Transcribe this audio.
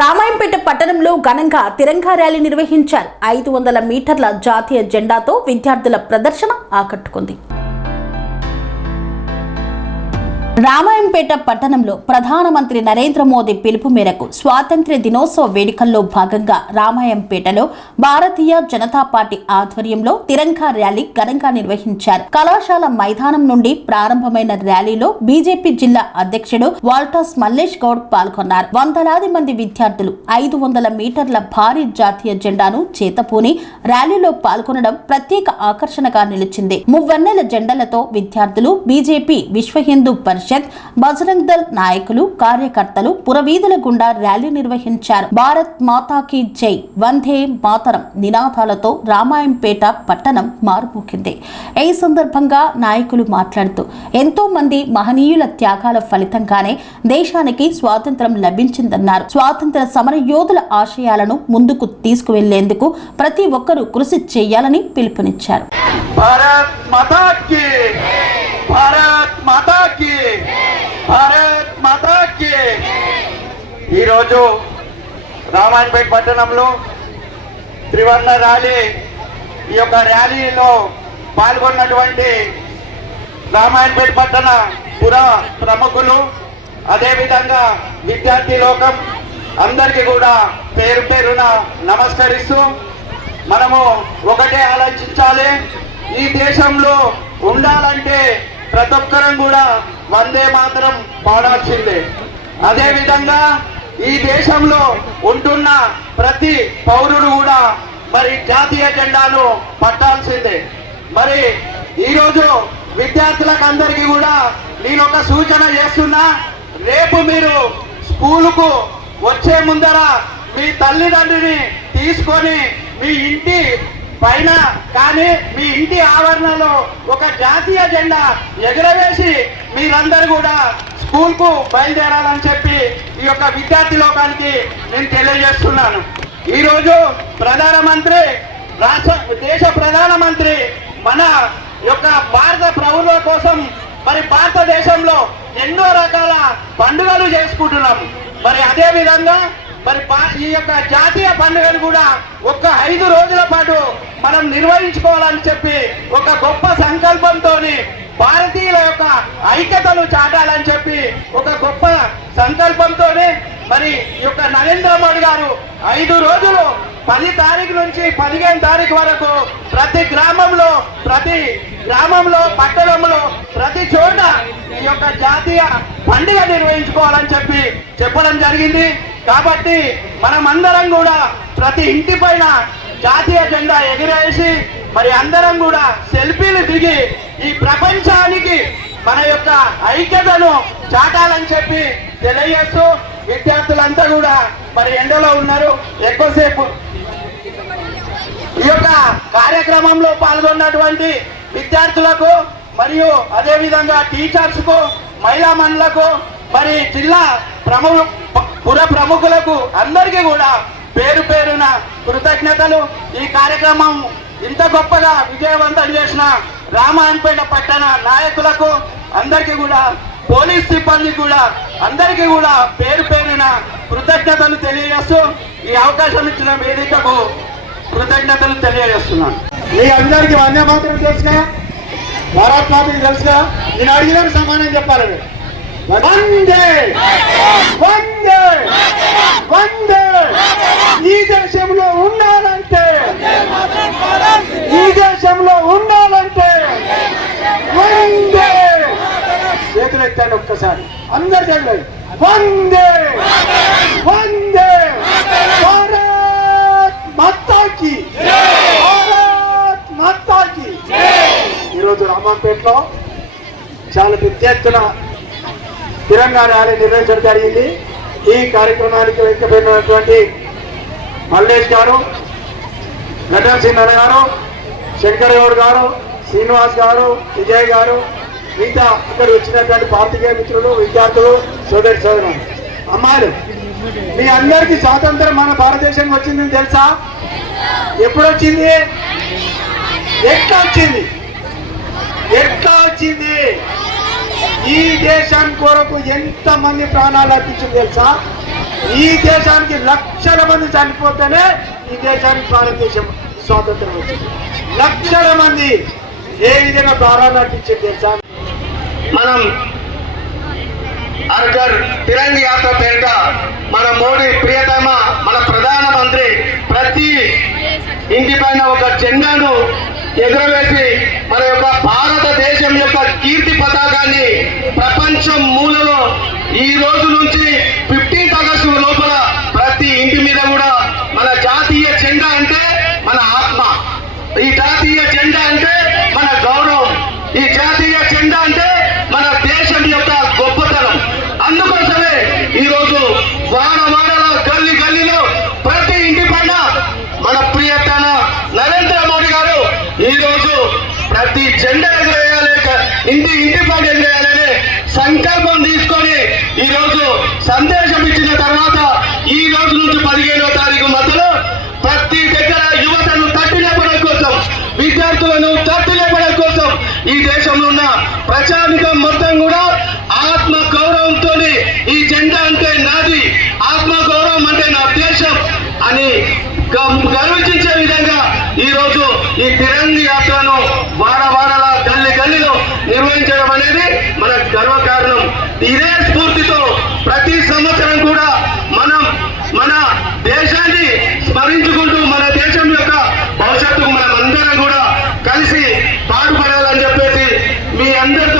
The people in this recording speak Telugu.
రామాయంపేట పట్టణంలో ఘనంగా తిరంగా ర్యాలీ నిర్వహించారు. 500 మీటర్ల జాతీయ జెండాతో విద్యార్థుల ప్రదర్శన ఆకట్టుకుంది. రామాయంపేట పట్టణంలో ప్రధానమంత్రి నరేంద్ర మోదీ పిలుపు మేరకు స్వాతంత్ర్య దినోత్సవ వేడుకల్లో భాగంగా రామాయంపేటలో భారతీయ జనతా పార్టీ ఆధ్వర్యంలో తిరంగా ర్యాలీ ఘనంగా నిర్వహించారు. కళాశాల మైదానం నుండి ప్రారంభమైన ర్యాలీలో బీజేపీ జిల్లా అధ్యక్షుడు వాల్టాస్ మల్లేష్ గౌడ్ పాల్గొన్నారు. వందలాది మంది విద్యార్థులు 500 మీటర్ల భారీ జాతీయ జెండాను చేతపూని ర్యాలీలో పాల్గొనడం ప్రత్యేక ఆకర్షణగా నిలిచింది. మువ్వన్నెల జెండలతో విద్యార్థులు, బీజేపీ, విశ్వ హిందూ పరిషత్, బజరంగ్ దళ్ నాయకులు, కార్యకర్తలు పురవీధుల గుండా ర్యాలీ నిర్వహించారు. భారత్ మాతాకి జై, వందే మాతరం నినాదాలతో రామాయంపేట పట్టణం మారుమోగింది. ఈ సందర్భంగా నాయకులు మాట్లాడుతూ ఎంతో మంది మహనీయుల త్యాగాల ఫలితంగానే దేశానికి స్వాతంత్రం లభించిందన్నారు. స్వాతంత్ర సమర యోధుల ఆశయాలను ముందుకు తీసుకువెళ్లేందుకు ప్రతి ఒక్కరూ కృషి చేయాలని పిలుపునిచ్చారు. భారత్ మాతాకి, భారత్ మాతాకి, భారత్ మాతాకి. ఈరోజు రామాయంపేట పట్టణంలో త్రివర్ణ ర్యాలీ, ఈ యొక్క ర్యాలీలో పాల్గొన్నటువంటి రామాయంపేట పట్టణ పుర ప్రముఖులు, అదేవిధంగా విద్యార్థి లోకం అందరికీ కూడా పేరు పేరున నమస్కరిస్తూ, మనము ఒకటే ఆలోచించాలి. ఈ దేశంలో ఉండాలంటే ప్రతి ఒక్కరం కూడా వందే మాతరం పాడాల్సిందే. అదేవిధంగా ఈ దేశంలో ఉంటున్న ప్రతి పౌరుడు కూడా మరి జాతీయ జెండాను పట్టాల్సిందే. మరి ఈరోజు విద్యార్థులకు అందరికీ కూడా నేను ఒక సూచన చేస్తున్నా. రేపు మీరు స్కూలుకు వచ్చే ముందర మీ తల్లిదండ్రిని తీసుకొని మీ ఇంటి పైన కానీ మీ ఇంటి ఆవరణలో ఒక జాతీయ జెండా ఎగరవేసి మీరందరూ కూడా స్కూల్కు బయలుదేరాలని చెప్పి ఈ యొక్క విద్యార్థి లోకానికి నేను తెలియజేస్తున్నాను. ఈరోజు ప్రధానమంత్రి, దేశ ప్రధానమంత్రి మన యొక్క భారత ప్రభుత్వం కోసం మరి భారతదేశంలో ఎన్నో రకాల పండుగలు చేసుకుంటున్నాం. మరి అదే విధంగా మరి ఈ యొక్క జాతీయ పండుగను కూడా ఒక 5 రోజుల పాటు మనం నిర్వహించుకోవాలని చెప్పి ఒక గొప్ప సంకల్పంతో భారతీయుల యొక్క ఐక్యతను చాటాలని చెప్పి ఒక గొప్ప సంకల్పంతోనే మరి ఈ యొక్క నరేంద్ర మోడీ గారు 5 రోజులు 10 తారీఖు నుంచి 15 తారీఖు వరకు ప్రతి గ్రామంలో పట్టణంలో ప్రతి చోట ఈ యొక్క జాతీయ పండుగ నిర్వహించుకోవాలని చెప్పి చెప్పడం జరిగింది. కాబట్టి మనం అందరం కూడా ప్రతి ఇంటి పైన జాతీయ జెండా ఎగిరేసి మరి అందరం కూడా సెల్ఫీలు దిగి ఈ ప్రపంచానికి మన యొక్క ఐక్యతను చాటాలని చెప్పి తెలియజేస్తూ, విద్యార్థులంతా కూడా మరి ఎండలో ఉన్నారు. ఎక్కువసేపు ఈ యొక్క కార్యక్రమంలో పాల్గొన్నటువంటి విద్యార్థులకు మరియు అదేవిధంగా టీచర్స్కు, మహిళా మనులకు, మరి జిల్లా పుర ప్రముఖులకు అందరికీ కూడా పేరు పేరున కృతజ్ఞతలు. ఈ కార్యక్రమం ఇంత గొప్పగా విజయవంతం చేసిన రామాయంపేట పట్టణ నాయకులకు అందరికీ కూడా, పోలీస్ సిబ్బంది కూడా అందరికీ కూడా పేరు పేరున కృతజ్ఞతలు తెలియజేస్తూ ఈ అవకాశం ఇచ్చిన వేదికకు కృతజ్ఞతలు తెలియజేస్తున్నాను. మీ అందరికీ వందే మాత్రం తెలుసుగా, భారత్ మాతకి తెలుసుగా. నేను అడిగిన సమానం చెప్పాలి. వందే వందే వందే. ఈ దేశంలో ఉండాలంటే, ఈ దేశంలో ఉండాలంటే వందే. చేతులు ఎత్తండి ఒక్కసారి అందరు చెప్పండి. వందే వందే. భారత్ మాతాకి, భారత్ మాతాకి. ఈరోజు రామాయంపేటలో చాలా పెద్ద ఎత్తున తిరంగా ర్యాలీ నిర్వహించడం జరిగింది. ఈ కార్యక్రమానికి వెనుకబడినటువంటి మల్లేష్ గారు, లడ్డన్ సింగ్ గారు, శంకర్ గౌడ్ గారు, శ్రీనివాస్ గారు, విజయ్ గారు, మిగతా ఇక్కడ వచ్చినటువంటి పార్టీయ మిత్రులు, విద్యార్థులు, సోదరి సోదరులు, అమ్మాయిలు, మీ అందరికీ స్వాతంత్రం మన భారతదేశం వచ్చిందని తెలుసా? ఎప్పుడు వచ్చింది? ఎట్లా వచ్చింది? ఎట్లా వచ్చింది? ఈ దేశం కొరకు ఎంత మంది ప్రాణాలు అర్పించింది తెలుసా? ఈ దేశానికి లక్షల మంది చనిపోతేనే ఈ దేశానికి భారతదేశం స్వాతంత్రం వచ్చింది. లక్షల మంది ఏ విధంగా ప్రాణాలు నటించే దేశాన్ని మనం హర్ ఘర్ తిరంగి యాత్ర పేరిట మన మోడీ ప్రియతమ మన ప్రధానమంత్రి ప్రతి ఇంటి పైన ఒక జెండాను ఎగురవేసి మన యొక్క భారతదేశం యొక్క కీర్తి పతాకాన్ని ప్రపంచం మూలలో ఈ రోజు నుంచి 15th ఆగస్టు లోపల ప్రతి ఇంటి మీద కూడా మన జాతీయ జెండా అంటే మన ఆత్మ, ఈ జాతీయ జెండా అంటే మన గౌరవం, ఈ జాతీయ జెండా అంటే మన దేశం యొక్క గొప్పతనం. అందుకోసమే ఈరోజు వాడవాడలో గల్లీ గల్లీలో ప్రతి ఇంటి పైన మన ప్రియతమ నరేంద్ర మోడీ గారు ఈరోజు ప్రతి జెండా ఎగరేయాలి, ఇంటి పైన ఎగరేయాలనే సంకల్పం తీసుకొని ఈరోజు సందేశం ఇచ్చిన తర్వాత ఈ రోజు నుంచి 15వ తారీఖు మధ్యలో ప్రతి దగ్గర యువతను తట్టి లేపడం కోసం, విద్యార్థులను తట్టి లేపడం కోసం ఈ దేశంలో ఉన్న ప్రజానికం మొత్తం కూడా ఆత్మ గౌరవంతో ఈ జెండా అంటే నాది, ఆత్మ గౌరవం అంటే నా దేశం అని గర్వించే విధంగా ఈ రోజు ఈ తిరంగి యాత్రను వాడవాడల గల్లీ గల్లీలో నిర్వహించడం అనేది మన గర్వకారణం. ఇదే స్ఫూర్తితో